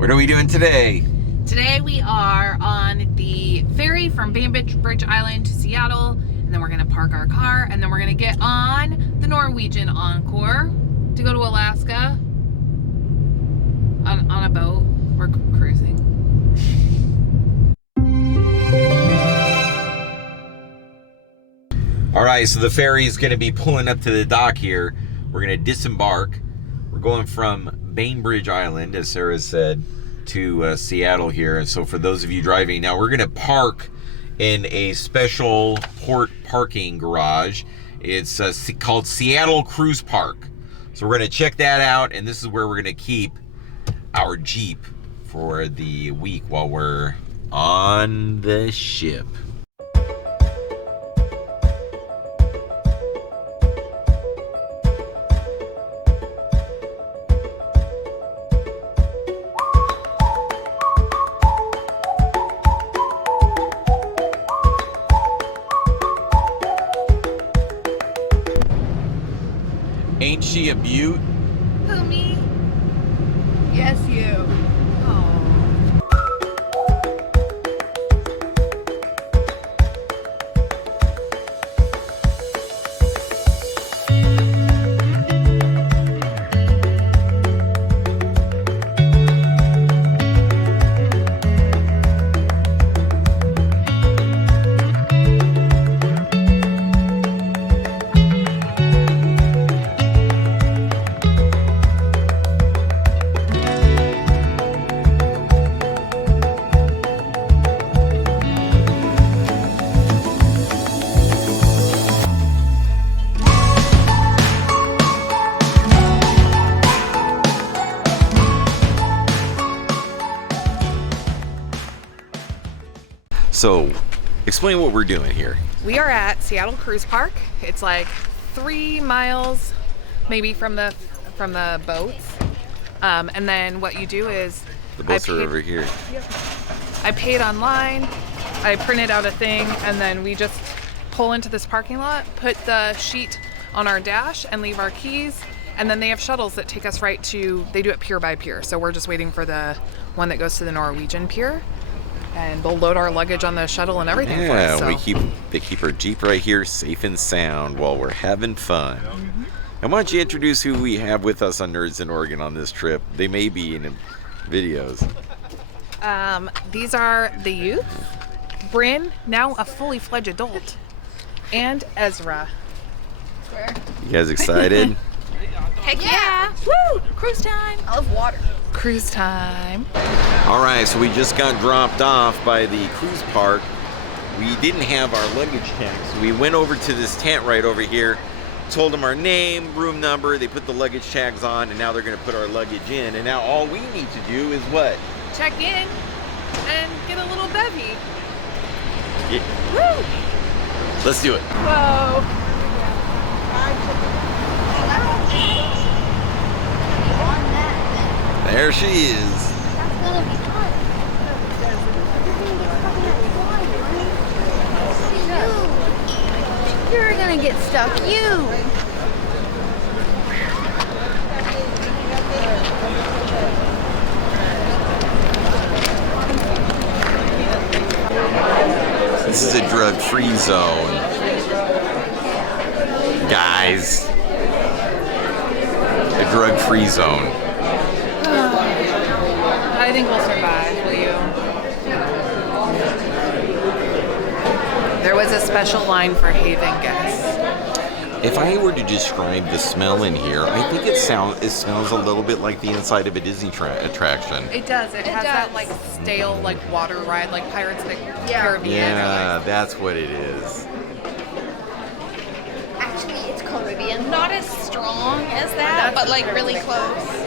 What are we doing today? Today we are on the ferry from Bainbridge Island to Seattle, and then we're gonna park our car, and then we're gonna get on the Norwegian Encore to go to Alaska on a boat. We're cruising. All right, so the ferry is going to be pulling up to the dock here. We're going to disembark. We're going from Bainbridge Island, as Sarah said, to Seattle here. And so for those of you driving, now we're going to park in a special port parking garage. It's called Seattle Cruise Park. So we're going to check that out, and this is where we're going to keep our Jeep for the week while we're on the ship. Ain't she a beaut? Who, me? Yes, you. So, explain what we're doing here. We are at Seattle Cruise Park. It's like 3 miles, maybe from the boats. And then what you do is The boats are over here. I paid online. I printed out a thing, and then we just pull into this parking lot, put the sheet on our dash, and leave our keys. And then they have shuttles that take us right to. They do it pier by pier. So we're just waiting for the one that goes to the Norwegian pier. And they'll load our luggage on the shuttle and everything for us. So. They keep our Jeep right here safe and sound while we're having fun. Mm-hmm. And why don't you introduce who we have with us on Nerds in Oregon on this trip? They may be in videos. These are the youth. Bryn, now a fully fledged adult, and Ezra. You guys excited? Heck yeah! Woo! Cruise time! I love water. Cruise time. All right, so we just got dropped off by the cruise park. We didn't have our luggage tags, so we went over to this tent right over here, told them our name, room number, they put the luggage tags on, and now they're gonna put our luggage in. And now all we need to do is what? Check in and get a little bevy. Yeah. Woo! Let's do it. Whoa. There she is. That's gonna be fun. You're gonna get stuck, you. This is a drug-free zone. Guys. A drug-free zone. I think we'll survive, will you? There was a special line for Haven guests. If I were to describe the smell in here, I think it smells a little bit like the inside of a Disney attraction. It does. It has that like stale like water ride, like Pirates of the Caribbean. Yeah, that's what it is. Actually, it's Caribbean. Not as strong as that, but like really close.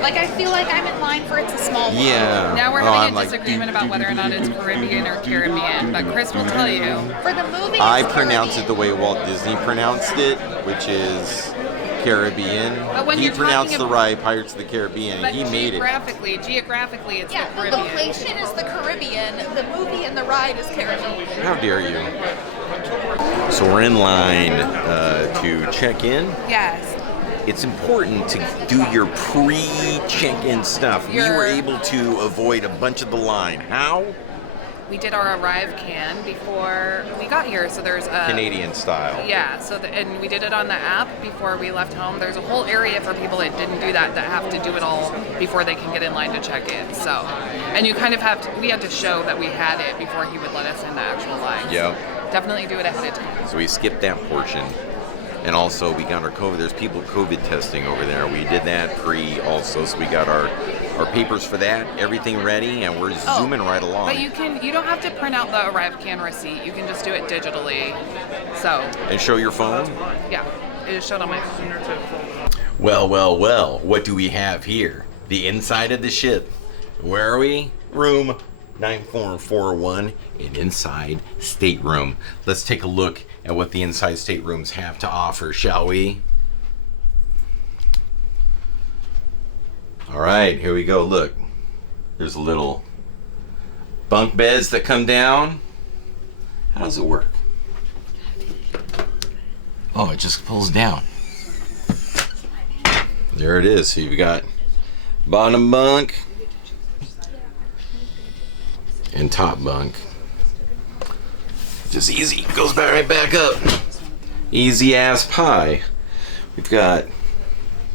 Like I feel like I'm in line for It's a Small World. Yeah. Now we're having a disagreement about whether or not it's Caribbean or Caribbean, but Chris will tell you. For the movie, I it's pronounce it Caribbean. the way Walt Disney pronounced it, which is Caribbean. But when He you're pronounced talking the right Pirates of the Caribbean, But and he made it. geographically, it's Yeah, the the Caribbean. location is the Caribbean. The movie and the ride is Caribbean. How dare you? So we're in line to check in. Yes. it's important to do your pre-check-in stuff. We were able to avoid a bunch of the line. How? We did our arrive can before we got here, so there's a Canadian style. Yeah, so and we did it on the app before we left home. There's a whole area for people that didn't do that have to do it all before they can get in line to check in. So, and you kind of have to. We had to show that we had it before he would let us in the actual line. Yep. So definitely do it ahead of time. So we skipped that portion. And also, we got our COVID. There's people COVID testing over there. We did that pre also, so we got our papers for that, everything ready, and we're zooming right along. But you don't have to print out the arrive can receipt. You can just do it digitally. So. And show your phone? Yeah, it just showed on my phone. Well, what do we have here? The inside of the ship. Where are we? Room 9441, an inside stateroom. Let's take a look at what the inside staterooms have to offer, shall we? All right, here we go. Look, there's a little bunk beds that come down. How does it work? Oh, it just pulls down. There it is. So you've got bottom bunk and top bunk. Just easy, goes right back up. Easy as pie. We've got,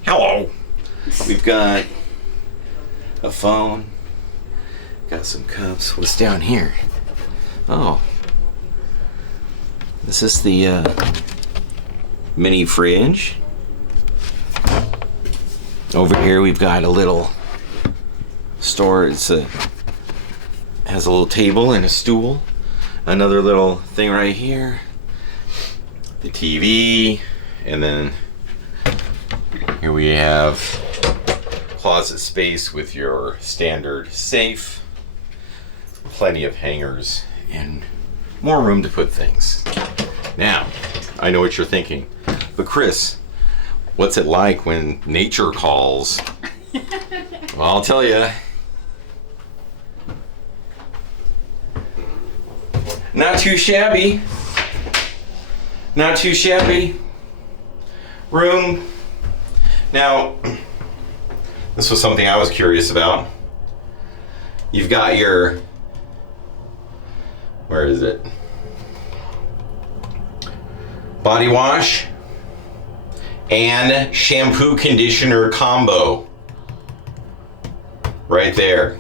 hello. We've got a phone. Got some cups. What's down here? Oh, is this the mini fridge? Over here we've got a little store. It's has a little table and a stool. Another little thing right here. The TV, and then here we have closet space with your standard safe. Plenty of hangers and more room to put things. Now, I know what you're thinking, but Chris, what's it like when nature calls? Well, I'll tell you. Not too shabby. Not too shabby. Room. Now, this was something I was curious about. You've got your, where is it? Body wash and shampoo conditioner combo. Right there.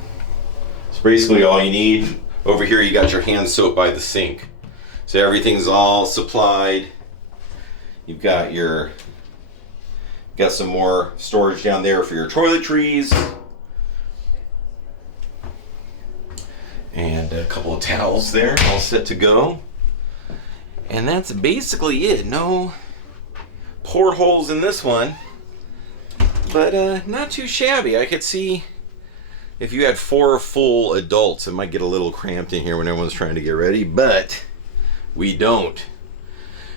It's basically all you need. Over here you got your hand soap by the sink. So everything's all supplied. You've got some more storage down there for your toiletries. And a couple of towels there, all set to go. And that's basically it. No portholes in this one. But not too shabby. I could see if you had 4 full adults, it might get a little cramped in here when everyone's trying to get ready, but we don't.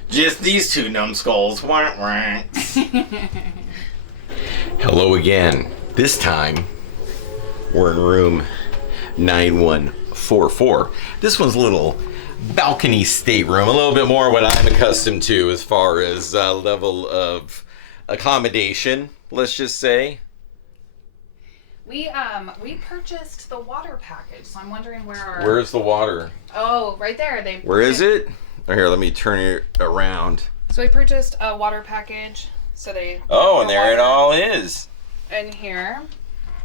Just these 2 numbskulls. Wah, wah. Hello again. This time, we're in room 9144. This one's a little balcony stateroom, a little bit more what I'm accustomed to as far as level of accommodation, let's just say. We purchased the water package, so I'm wondering Where's the water? Oh, right there. Where is it? Oh, here, let me turn it around. So we purchased a water package, so they... Oh, and there it all is. In here.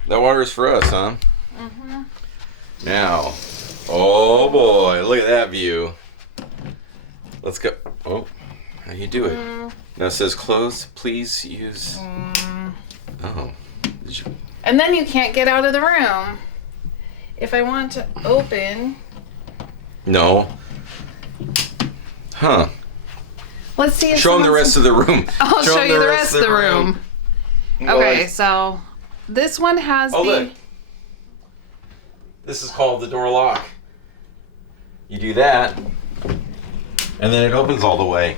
That water's for us, huh? Mm-hmm. Now, oh boy, look at that view. Let's go. Oh, how do you do it? Now it says close, please use... Oh. Did you... And then you can't get out of the room. If I want to open... No. Huh. Let's see if show them the rest of the room. I'll show you the rest of the room. Okay, so this one has look. This is called the door lock. You do that, and then it opens all the way.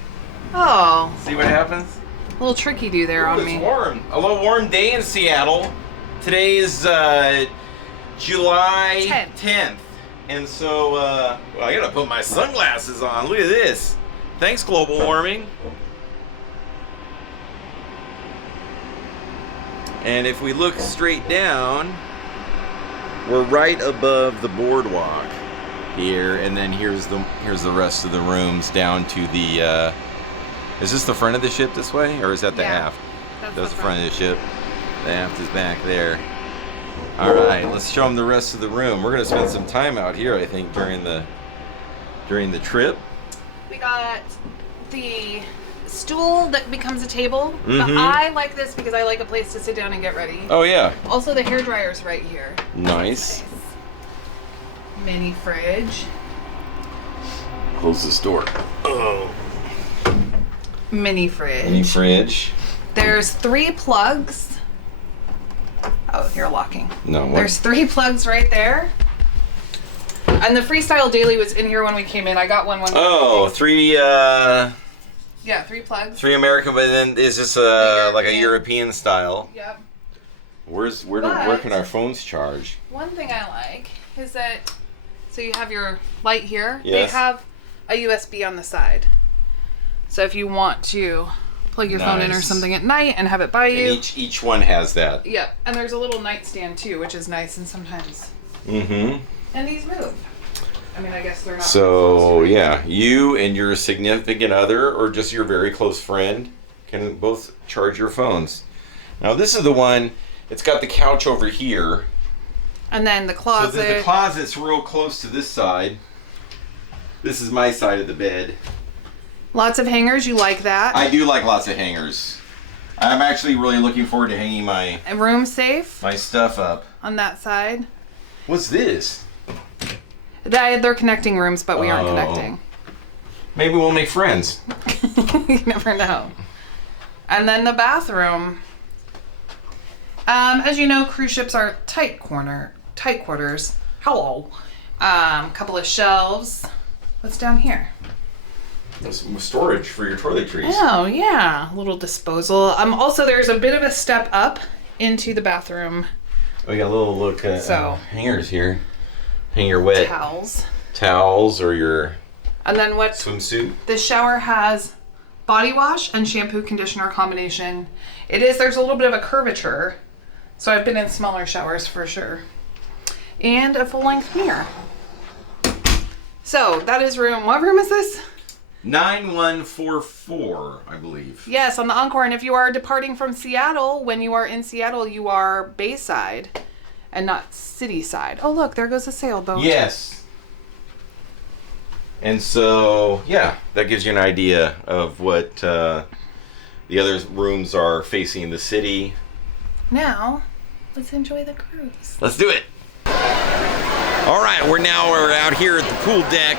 Oh. See what happens? A little tricky do there on me. It's warm. A little warm day in Seattle. Today is July 10th. And so, well, I gotta put my sunglasses on. Look at this. Thanks, global warming. And if we look straight down, we're right above the boardwalk here, and then here's the rest of the rooms down to the. Is this the front of the ship this way, or is that the aft? That's the front of the ship. The aft is back there. All right, let's show them the rest of the room. We're gonna spend some time out here, I think, during the trip. We got the stool that becomes a table, but I like this because I like a place to sit down and get ready. Oh yeah. Also, the hair dryer's right here. Nice. Mini fridge. Close this door. Oh. Mini fridge. Mini fridge. There's 3 plugs. Oh, you're locking. No. What? There's 3 plugs right there. And the Freestyle Daily was in here when we came in. I got one. Oh, 3. Yeah, 3 plugs. 3 American, but then is this like a European style? Yep. Where can our phones charge? One thing I like is that, so you have your light here. Yes. They have a USB on the side. So if you want to plug your phone in or something at night and have it by you. And each one has that. Yep. And there's a little nightstand too, which is nice, and sometimes. Mm-hmm. And these move. I mean, I guess they're not. So yeah, you and your significant other, or just your very close friend, can both charge your phones. Now this is the one. It's got the couch over here. And then the closet. So the closet's real close to this side. This is my side of the bed. Lots of hangers. You like that? I do like lots of hangers. I'm actually really looking forward to hanging my A room safe stuff up. on that side. What's this? They're connecting rooms, but we aren't connecting. Maybe we'll make friends. You never know. And then the bathroom. As you know, cruise ships are tight quarters. Hello. Couple of shelves. What's down here? There's some storage for your toiletries. Oh yeah, a little disposal. Also, there's a bit of a step up into the bathroom. We got a little hangers here. Hang your wet towels or your and then what swimsuit. The shower has body wash and shampoo conditioner combination. There's a little bit of a curvature, so I've been in smaller showers for sure. And a full-length mirror. So that is room. What room is this? 9144, I believe. Yes, on the Encore. And if you are departing from Seattle, when you are in Seattle, you are Bayside and not City side. Oh, look, there goes a sailboat. Yes. And so, yeah, that gives you an idea of what the other rooms are facing the city. Now, let's enjoy the cruise. Let's do it. All right, we're out here at the pool deck.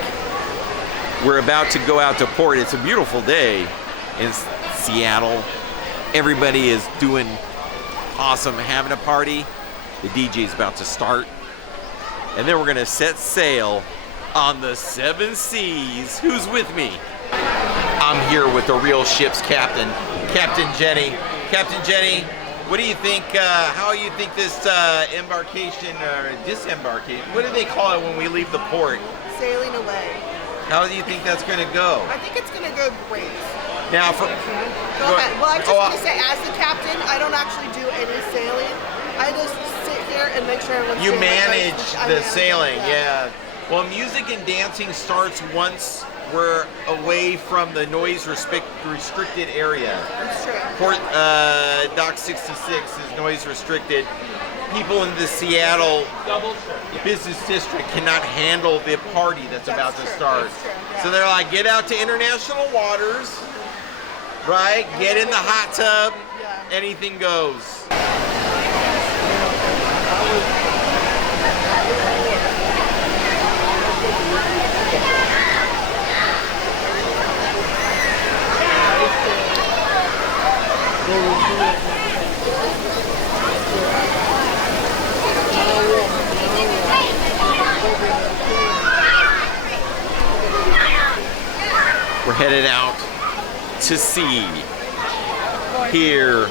We're about to go out to port. It's a beautiful day in Seattle. Everybody is doing awesome, having a party. The DJ's about to start. And then we're gonna set sail on the 7 seas. Who's with me? I'm here with the real ship's captain, Captain Jenny. Captain Jenny, what do you think, how you think this embarkation or disembarkation, what do they call it when we leave the port? Sailing away. How do you think that's going to go? I think it's going to go great. Now, go ahead. Well, I'm just going to say, as the captain, I don't actually do any sailing. I just sit here and make sure everyone's You manage the sailing, yeah. Well, music and dancing starts once we're away from the noise restricted area. That's true. Port Dock 66 is noise restricted. People in the Seattle business district cannot handle the party that's about to start. Yeah. So they're like, get out to international waters, right? Get in the hot tub, anything goes. We're headed out to sea here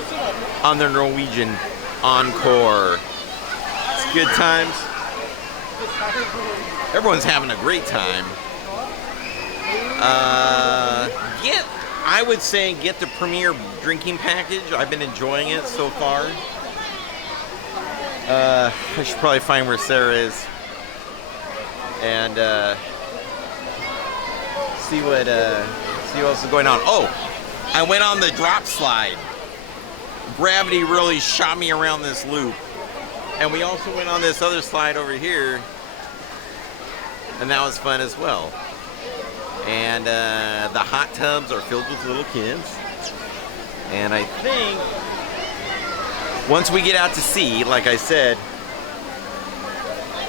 on the Norwegian Encore. It's good times. Everyone's having a great time. I would say get the premier drinking package. I've been enjoying it so far. I should probably find where Sarah is and see what else is going on. Oh, I went on the drop slide. Gravity really shot me around this loop. And we also went on this other slide over here, and that was fun as well. And the hot tubs are filled with little kids. And I think once we get out to sea, like I said,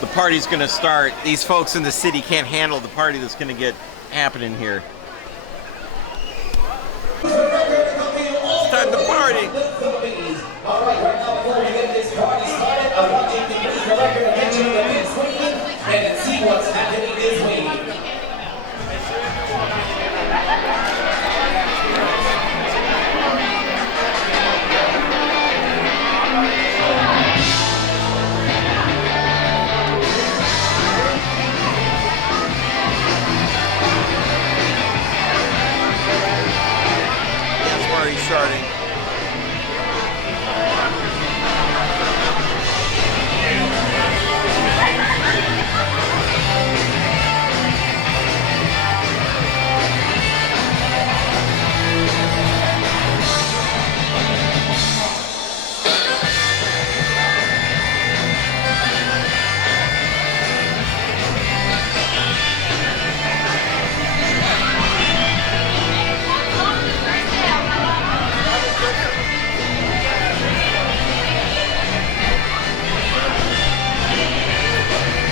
the party's gonna start. These folks in the city can't handle the party that's gonna get happening here. It's time to party. All right, right now before we get this party started, I want you to please direct your attention to this screen and see what's happening this week. Starting.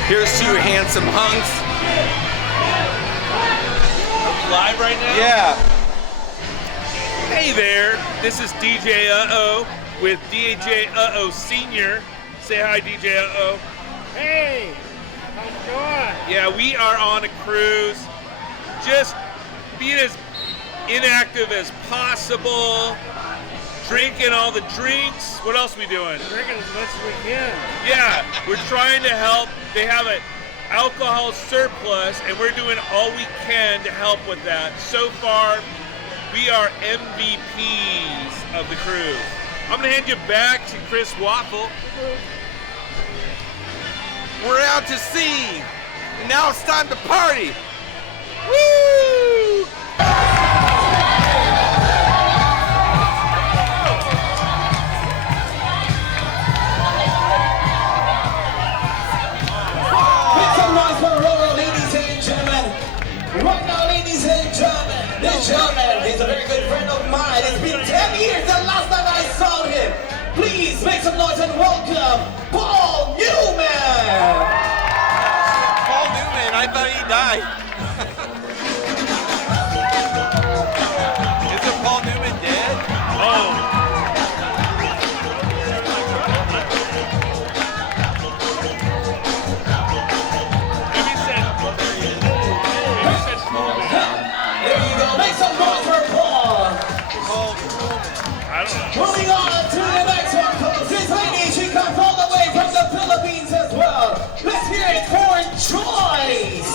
Here's two handsome hunks. Live right now? Yeah. Hey there, this is DJ Uh-Oh with DJ Uh-Oh Senior. Say hi, DJ Uh-Oh. Hey, how's it going? Yeah, we are on a cruise. Just being as inactive as possible. Drinking all the drinks. What else are we doing? Drinking as much as we can. Yeah, we're trying to help. They have an alcohol surplus, and we're doing all we can to help with that. So far, we are MVPs of the cruise. I'm going to hand you back to Chris Waffle. We're out to sea. And now it's time to party. Woo! Right now, ladies and gentlemen, this gentleman is a very good friend of mine. It's been 10 years the last time I saw him. Please make some noise and welcome Paul Newman. Paul Newman, I thought he died. Isn't Paul Newman dead? Oh. Moving on to the next one, folks. This lady, she comes all the way from the Philippines as well. Let's hear it for Joyce.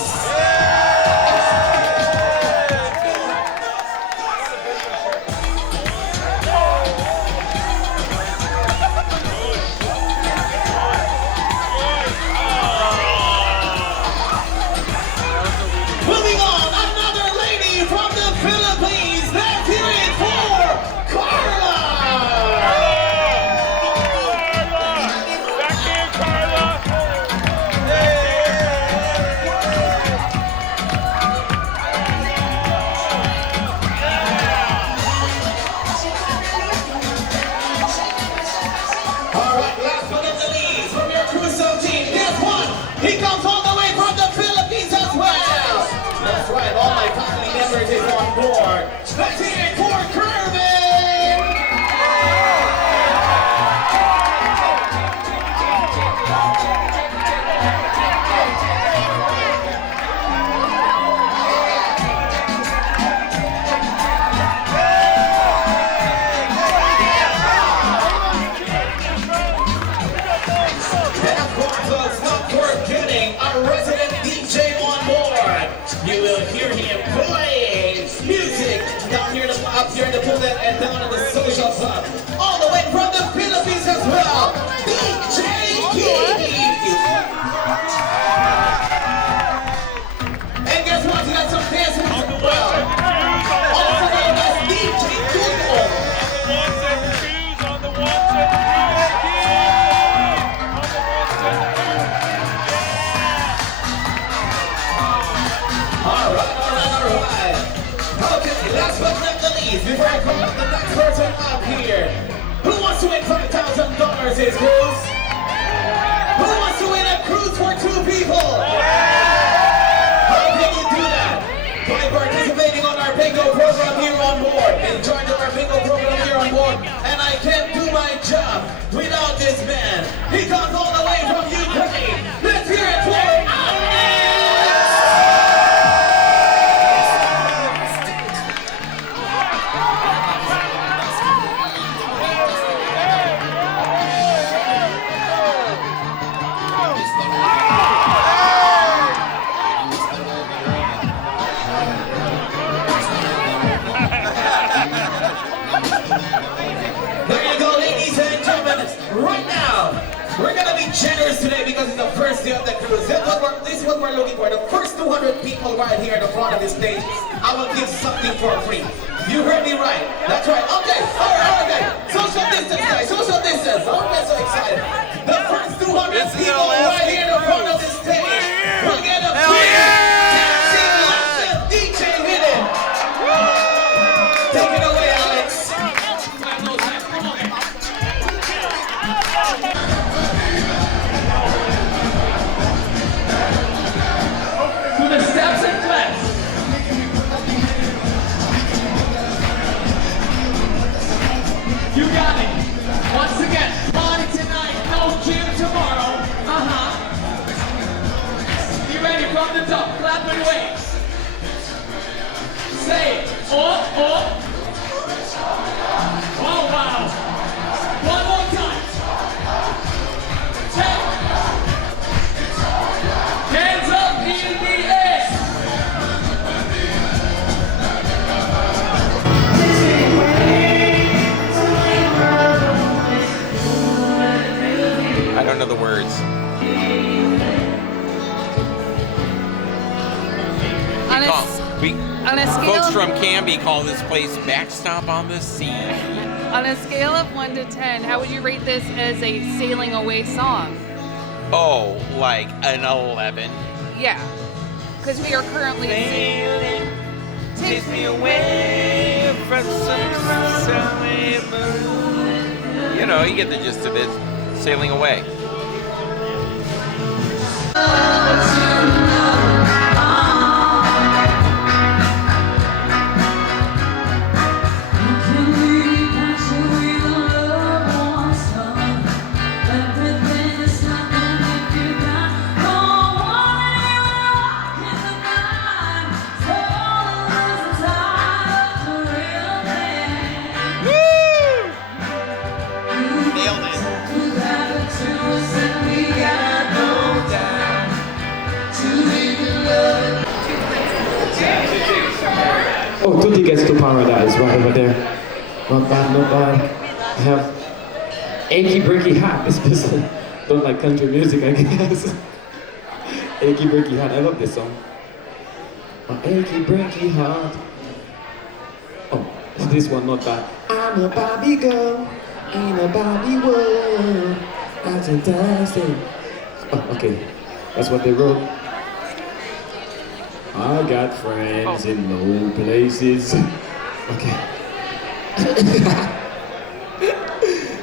Moving on, another lady from the Philippines. Let's hear it for Carla. Back here, Carla. All right, last but not the least, from your cruise team, guess what? He comes all the way from the Philippines as well. That's right, all my family members is on board. Let's hear it for Kervin. And of course, let's not forgetting our resident DJ on board. You will hear him playing music down here, up here in the pool and down in the social club. All the way from the Philippines as well, DJ up without this man. He comes all the way from Ukraine. Let's hear it for Alex! Right now, we're gonna be generous today because it's the first day of the cruise. This is what we're looking for. The first 200 people right here at the front of the stage, I will give something for free. You heard me right. That's right. Okay. All right. Okay. Social distance, guys. Social distance. Don't get so excited. The first 200 people right here at the front of the stage will get a free dancing lesson. DJ hit it. Take it away, Alex. To the steps and claps. You got it. Once again, party tonight, no gym tomorrow. You ready from the top? Clap and wave. Say it. Oh. Oh, wow. One more time. 10. Hands up in the air. I don't know the words. On a scale Folks of- from Canby call this place Backstop on the Sea. On a scale of 1 to 10, how would you rate this as a sailing away song? Oh, like an 11. Yeah, because we are currently sailing. Takes me away from some. You know, you get the gist of it. Sailing away. Oh, 2 tickets to Paradise right over there. Not bad. I have Achy Breaky Heart. This person don't like country music, I guess. Achy Breaky Heart. I love this song. Oh, Achy Breaky Heart. Oh, this one not bad. I'm a Barbie girl in a Barbie world. That's fantastic. Oh, okay. That's what they wrote. I got friends in low places. Okay.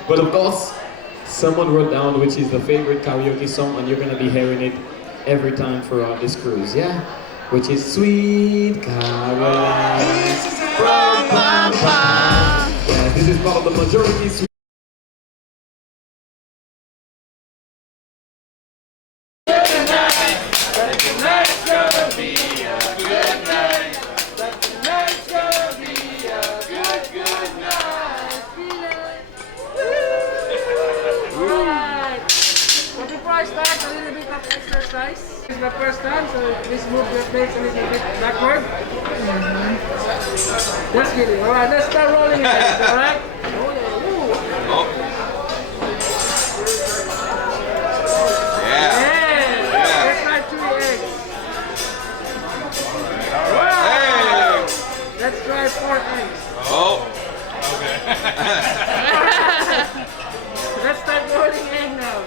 But of course, someone wrote down which is the favorite karaoke song, and you're gonna be hearing it every time throughout this cruise, yeah? Which is Sweet Caroline. Yeah, this is part of the majority. This is the first time, so please move your face a little bit backward. Just kidding. Alright, let's start rolling it. Alright? Let's try 2 eggs. Wow. Let's try 4 eggs. Let's start rolling egg now.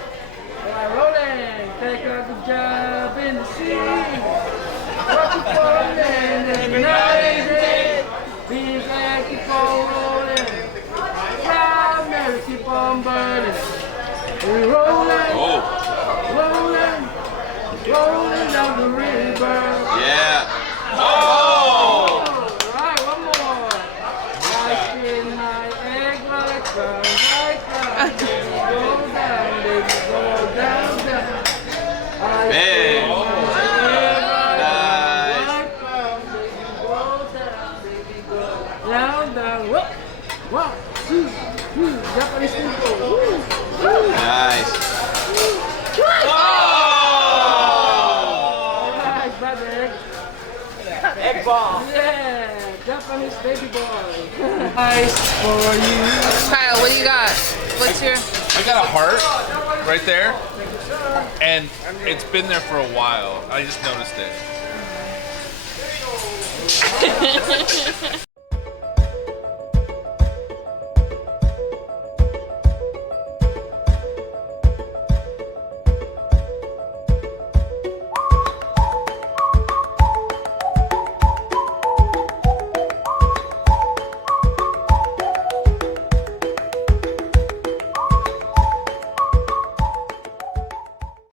Alright, rolling. Take a good job in the sea. Rocky falling and night. Big egg keep on rolling. Yeah, Japanese baby boy. Nice for you. Kyle, what do you got? What's your? I got a heart right there, and it's been there for a while. I just noticed it.